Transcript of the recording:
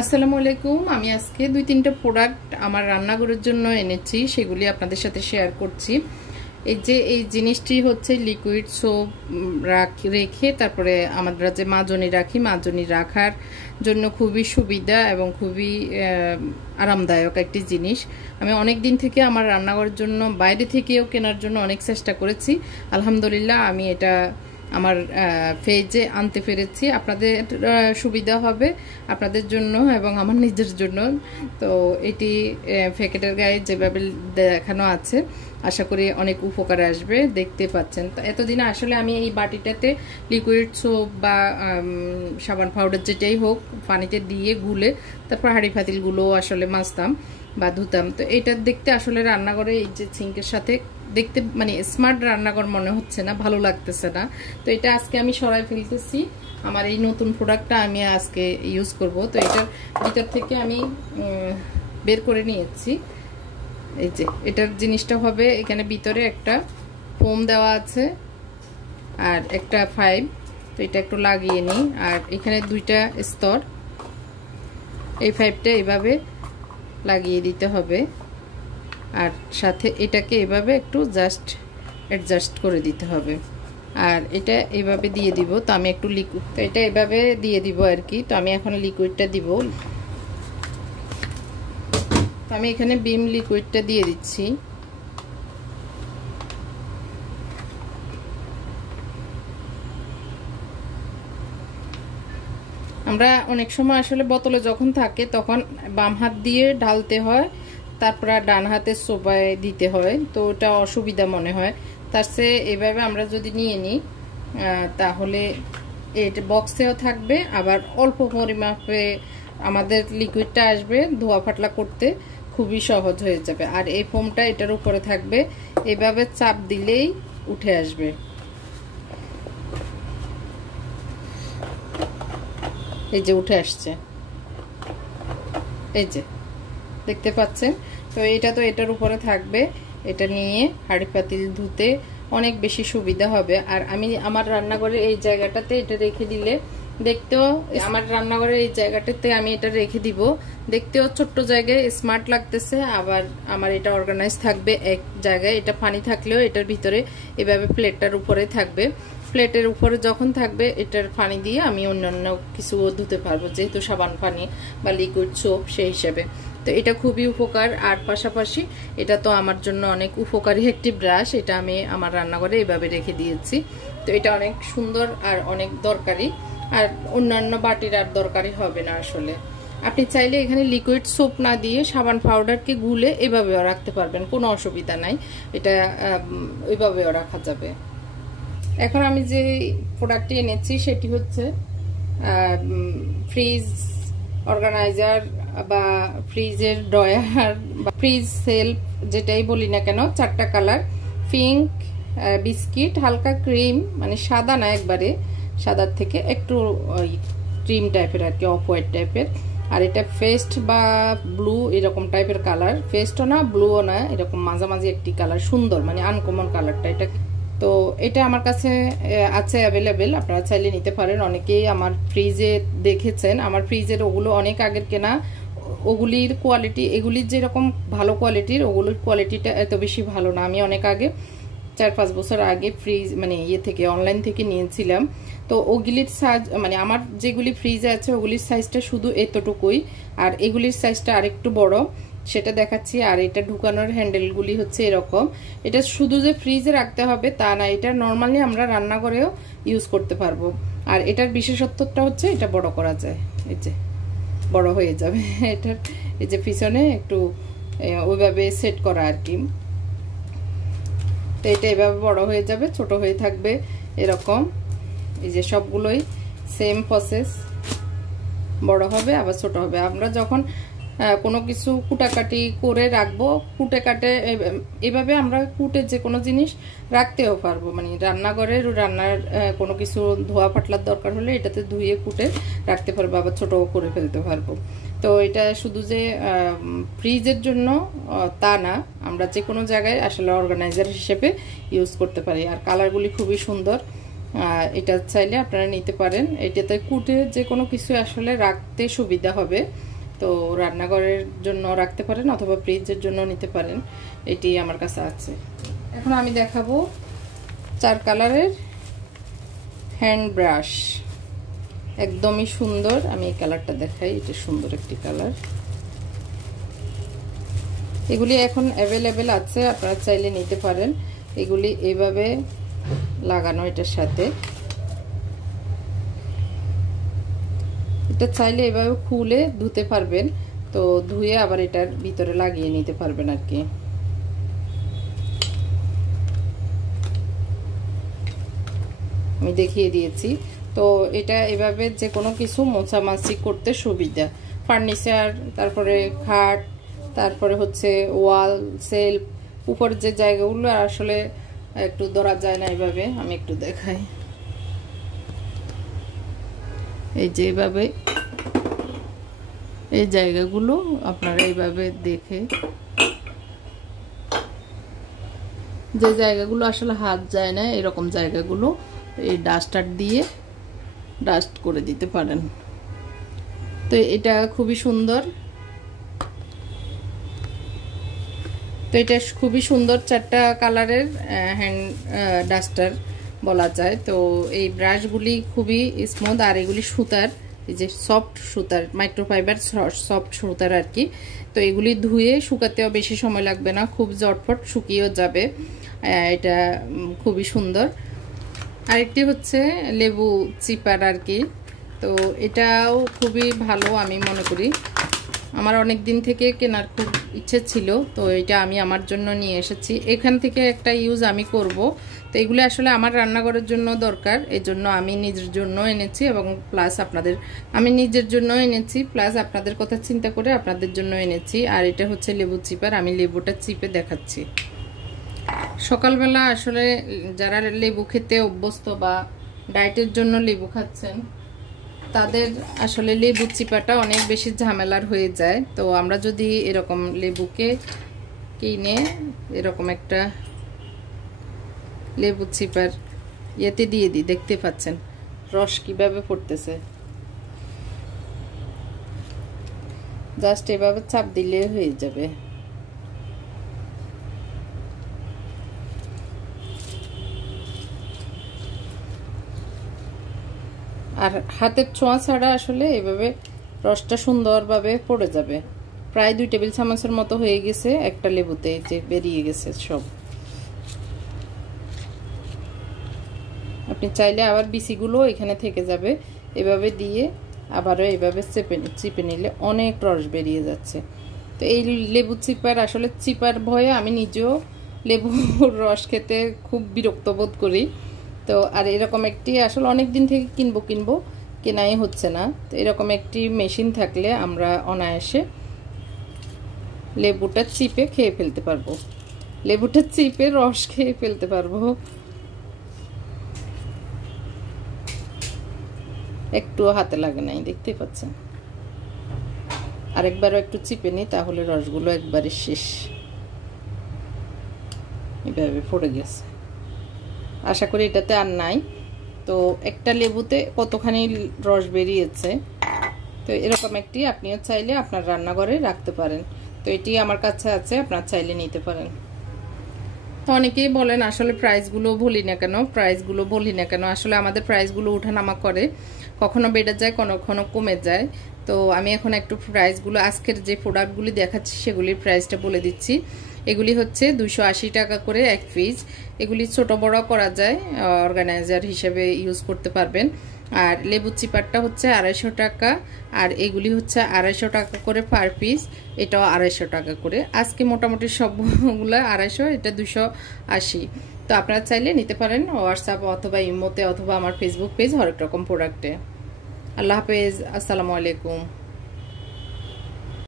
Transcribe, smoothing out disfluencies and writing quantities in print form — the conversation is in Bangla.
আসসালামু আলাইকুম। আমি আজকে দুই তিনটা প্রোডাক্ট আমার রান্নাঘরের জন্য এনেছি, সেগুলি আপনাদের সাথে শেয়ার করছি। এই জিনিসটি হচ্ছে লিকুইড সোপ রেখে তারপরে আমরা যে মাজনি রাখি, মাজনি রাখার জন্য খুবই সুবিধা এবং খুবই আরামদায়ক একটি জিনিস। আমি অনেক দিন থেকে আমার রান্নাঘরের জন্য বাইরে থেকেও কেনার জন্য অনেক চেষ্টা করেছি। আলহামদুলিল্লাহ আমি এটা আমার পেজে আনতে পেরেছি। আপনাদের সুবিধা হবে আপনাদের জন্য এবং আমার নিজের জন্য। তো এটি প্যাকেটের গায়ে যেভাবে দেখানো আছে আশা করি অনেক উপকারে আসবে। দেখতে পাচ্ছেন তো এতদিন আসলে আমি এই বাটিটাতে লিকুইড সোপ বা সাবান পাউডার যেটাই হোক পানিতে দিয়ে গুলে তারপর হাঁড়ি পাতিলগুলো আসলে মাজতাম বা ধুতাম। তো এটা দেখতে আসলে রান্নাঘরে এই যে সিঙ্কের সাথে দেখতে মানে স্মার্ট রান্নাঘর মনে হচ্ছে না, ভালো লাগতেছে না। তো এটা আজকে আমি সরাই ফেলতেছি। আমার এই নতুন প্রোডাক্টটা আমি আজকে ইউজ করব। তো এটার ভিতর থেকে আমি বের করে নিয়েছি। এই যে এটার জিনিসটা হবে, এখানে ভিতরে একটা ফোম দেওয়া আছে আর একটা পাইপ। তো এটা একটু লাগিয়ে নিই। আর এখানে দুইটা স্তর, এই পাইপটা এইভাবে লাগিয়ে দিতে হবে আর সাথে এটাকে এভাবে একটু জাস্ট অ্যাডজাস্ট করে দিতে হবে। আর এটা এইভাবে দিয়ে দিব। তো আমি একটু লিকুইড, তো এটা এভাবে দিয়ে দিব আর কি। তো আমি এখন লিকুইডটা দিব। তো আমি এখানে বিম লিকুইডটা দিয়ে দিচ্ছি। আমরা অনেক সময় আসলে বোতলে যখন থাকে তখন বাম হাত দিয়ে ঢালতে হয়, তারপর ডান হাতে সোপায় দিতে হয়। তো ওটা অসুবিধা মনে হয়। তার চেয়ে এভাবে আমরা যদি নিয়ে নিই তাহলে এটা বক্সেও থাকবে, আবার অল্প পরিমাপে আমাদের লিকুইডটা আসবে, ধোয়া ফাটলা করতে খুবই সহজ হয়ে যাবে। আর এই ফোমটা এটার উপরে থাকবে, এভাবে চাপ দিলেই উঠে আসবে। এই যে উঠে আসছে, এই যে দেখতে পাচ্ছেন। তো এটা তো এটার উপরে থাকবে, এটা নিয়ে হাঁড়ি পাতিল ধুতে অনেক বেশি সুবিধা হবে। আর আমি আমার রান্নাঘরের এই জায়গাটাতে এটা রেখে দিলে দেখতেও, আমার রান্নাঘরের এই জায়গাটাতে আমি এটা রেখে দিব, দেখতেও ছোট্ট জায়গায় স্মার্ট লাগতেছে। আবার আমার এটা অর্গানাইজ থাকবে এক জায়গায়। এটা পানি থাকলেও এটার ভিতরে এভাবে প্লেটটার উপরে থাকবে। প্লেটের উপরে যখন থাকবে এটার পানি দিয়ে আমি অন্যান্য কিছু ধুতে পারবো, যেহেতু সাবান পানি বা লিকুইড সোপ সেই হিসেবে। তো এটা খুবই উপকার। আর পাশাপাশি এটা তো আমার জন্য অনেক উপকারী একটি ব্রাশ। এটা আমি আমার রান্নাঘরে এইভাবে রেখে দিয়েছি। তো এটা অনেক সুন্দর আর অনেক দরকারি। আর অন্যান্য বাটির আর দরকারি হবে না আসলে। আপনি চাইলে এখানে লিকুইড সোপ না দিয়ে সাবান পাউডারকে গুলে এভাবেও রাখতে পারবেন, কোনো অসুবিধা নাই। এটা ওইভাবেও রাখা যাবে। এখন আমি যে প্রোডাক্টটি এনেছি সেটি হচ্ছে ফ্রিজ অর্গানাইজার বা ফ্রিজের ড্রয়ার বা ফ্রিজ সেলফ, যেটাই বলি না কেন। চারটা কালার, পিঙ্ক, বিস্কিট, হালকা ক্রিম, মানে সাদা না, একবারে সাদার থেকে একটু ক্রিম টাইপের আর কি, অফ হোয়াইট টাইপের। আর এটা ফেস্ট বা ব্লু এরকম টাইপের কালার, ফেস্টও না ব্লুও না, এরকম মাঝামাঝি একটি কালার, সুন্দর মানে আনকমন কালারটা এটা। তো এটা আমার কাছে আছে অ্যাভেলেবেল, আপনারা চাইলে নিতে পারেন। অনেকেই আমার ফ্রিজে দেখেছেন, আমার ফ্রিজের ওগুলো অনেক আগের কেনা। ওগুলির কোয়ালিটি, এগুলির যেরকম ভালো কোয়ালিটির, ওগুলির কোয়ালিটিটা এত বেশি ভালো না। আমি অনেক আগে 4-5 বছর আগে ফ্রিজ মানে থেকে অনলাইন থেকে নিয়েছিলাম। তো ওগুলির সাইজ মানে আমার যেগুলি ফ্রিজে আছে ওগুলির সাইজটা শুধু এতটুকুই, আর এগুলির সাইজটা আরেকটু বড়, সেটা দেখাচ্ছি। আর এটা ঢুকানোর হ্যান্ডেলগুলি হচ্ছে এরকম। এটা শুধু যে ফ্রিজে রাখতে হবে তা না, এটা নর্মালি আমরা রান্নাঘরেও ইউজ করতে পারবো। আর এটার বিশেষত্বটা হচ্ছে এটা বড় করা যায়, এই যে বড় হয়ে যাবে। এটার এই যে পিছনে একটু ওইভাবে সেট করা আর কি। তো এটা এভাবে বড় হয়ে যাবে, ছোট হয়ে থাকবে এরকম। এই যে সবগুলোই সেম প্রসেস, বড় হবে আবার ছোট হবে। আমরা যখন কোনো কিছু কুটাকাটি করে রাখবো, কুটে কাটে এভাবে আমরা কুটে যে কোনো জিনিস রাখতেও পারবো। মানে রান্নাঘরের রান্নার কোনো কিছু ধোয়া ফাটলার দরকার হলে এটাতে ধুয়ে কুটে রাখতে পারবো, আবার ছোটও করে ফেলতে পারবো। তো এটা শুধু যে ফ্রিজের জন্য তা না, আমরা যে কোনো জায়গায় আসলে অর্গানাইজার হিসেবে ইউজ করতে পারি। আর কালারগুলি খুবই সুন্দর। এটা চাইলে আপনারা নিতে পারেন। এটাতে কুটে যে কোনো কিছু আসলে রাখতে সুবিধা হবে। তো রান্নাঘরের জন্য রাখতে পারেন অথবা ফ্রিজের জন্য নিতে পারেন, এটি আমার কাছে আছে। এখন আমি দেখাবো 4 কালারের হ্যান্ড ব্রাশ, একদমই সুন্দর। আমি এই কালারটা দেখাই, এটা সুন্দর একটি কালার। এগুলি এখন অ্যাভেলেবেল আছে, আপনারা চাইলে নিতে পারেন। এগুলি এইভাবে লাগানো, এটার সাথে এটা চাইলে এভাবে খুলে ধুতে পারবেন, তো ধুয়ে আবার এটার ভিতরে লাগিয়ে নিতে পারবেন আর কি। আমি দেখিয়ে দিয়েছি। তো এটা এভাবে যে কোনো কিছু মোছামাছি করতে সুবিধা, ফার্নিচার, তারপরে খাট, তারপরে হচ্ছে ওয়াল, সেলফ, উপর যে জায়গাগুলো আসলে একটু ধরা যায় না, এভাবে আমি একটু দেখাই। এই যে এভাবে এই জায়গাগুলো আপনারা এইভাবে দেখে, যে জায়গাগুলো আসলে হাত যায় না এরকম জায়গাগুলো এই ডাস্টার দিয়ে ডাস্ট করে দিতে পারেন। তো এটা খুবই সুন্দর। তো এটা খুবই সুন্দর 4টা কালারের হ্যান্ড ডাস্টার বলা যায়। তো এই ব্রাশগুলি খুবই স্মুথ, আর এগুলি সুতার, এই যে সফট সুতার, মাইক্রোফাইবার সফট সুতার আর কি। তো এগুলি ধুয়ে শুকাতেও বেশি সময় লাগবে না, খুব জটফট শুকিয়েও যাবে। এটা খুবই সুন্দর। আরেকটি হচ্ছে লেবু চিপার আর কি। তো এটাও খুবই ভালো আমি মনে করি, আমার অনেক দিন থেকে কেনার খুব ইচ্ছে ছিল, তো এটা আমি আমার জন্য নিয়ে এসেছি। এখান থেকে একটা ইউজ আমি করব। তো এগুলো আসলে আমার রান্নাঘরের জন্য দরকার, এই জন্য আমি নিজের জন্য এনেছি, এবং প্লাস আমি নিজের জন্য এনেছি, প্লাস আপনাদের কথা চিন্তা করে আপনাদের জন্য এনেছি। আর এটা হচ্ছে লেবু চিপার, আমি লেবুটা চিপে দেখাচ্ছি। সকালবেলা আসলে যারা লেবু খেতে অভ্যস্ত বা ডায়েটের জন্য লেবু খাচ্ছেন, তাদের আসলে লেবু চিপাটা অনেক বেশি ঝামেলার হয়ে যায়। তো আমরা যদি এরকম লেবুকে কিনে এরকম একটা লেবু চিপার ইয়েতে দিয়ে দিই, দেখতে পাচ্ছেন রস কিভাবে পড়তেছে, জাস্ট এভাবে চাপ দিলে হয়ে যাবে। আর হাতের ছোঁয়া ছাড়া আসলে এভাবে রসটা সুন্দরভাবে পড়ে যাবে। প্রায় 2 টেবিল চামচের মতো হয়ে গেছে একটা লেবুতে, যে বেরিয়ে গেছে সব। আপনি চাইলে আবার বিচিগুলো এখানে থেকে যাবে, এভাবে দিয়ে আবারও এভাবে চিপে নিলে অনেক রস বেরিয়ে যাচ্ছে। তো এই লেবু চিপার আসলে চিপার ভয়ে আমি নিজেও লেবুর রস খেতে খুব বিরক্ত বোধ করি। তো আর এরকম একটি আসলে অনেক দিন থেকে কিনবো কেনাই হচ্ছে না। তো এরকম একটি মেশিন থাকলে আমরা অনায়াসে লেবুটা চিপে খেয়ে ফেলতে পারবো, লেবুটা চিপে রস খেয়ে ফেলতে পারবো। একটু হাতে লাগে নাই, দেখতেই পাচ্ছেন। আরেকবারও একটু চিপে নিই, তাহলে রসগুলো একবারে শেষ। এভাবে পড়ে গেছে, আশা করি এটাতে আর নাই। তো একটা লেবুতে কতখানি রস বেরিয়েছে। তো এরকম একটি আপনিও চাইলে আপনার রান্নাঘরে রাখতে পারেন। তো এটি আমার কাছে আছে, আপনারা চাইলে নিতে পারেন। তো অনেকেই বলেন আসলে প্রাইসগুলো বলি না কেন, আসলে আমাদের প্রাইসগুলো ওঠানামা করে, কখনো বেড়ে যায়, কখনো কমে যায়। তো আমি এখন একটু প্রাইসগুলো, আজকের যে প্রোডাক্টগুলি দেখাচ্ছি সেগুলির প্রাইসটা বলে দিচ্ছি। এগুলি হচ্ছে 280 টাকা করে এক পিস। এগুলি ছোট বড় করা যায়, অর্গানাইজার হিসেবে ইউজ করতে পারবেন। আর লেবু চিপারটা হচ্ছে 250 টাকা, আর এগুলি হচ্ছে 250 টাকা করে পার পিস, এটাও 250 টাকা করে। আজকে মোটামুটি সবগুলো 250, এটা 280। তো আপনারা চাইলে নিতে পারেন হোয়াটসঅ্যাপ অথবা ইমোতে অথবা আমার ফেসবুক পেজ হরেক রকম প্রোডাক্টে। আল্লাহ হাফেজ, আসসালামু আলাইকুম।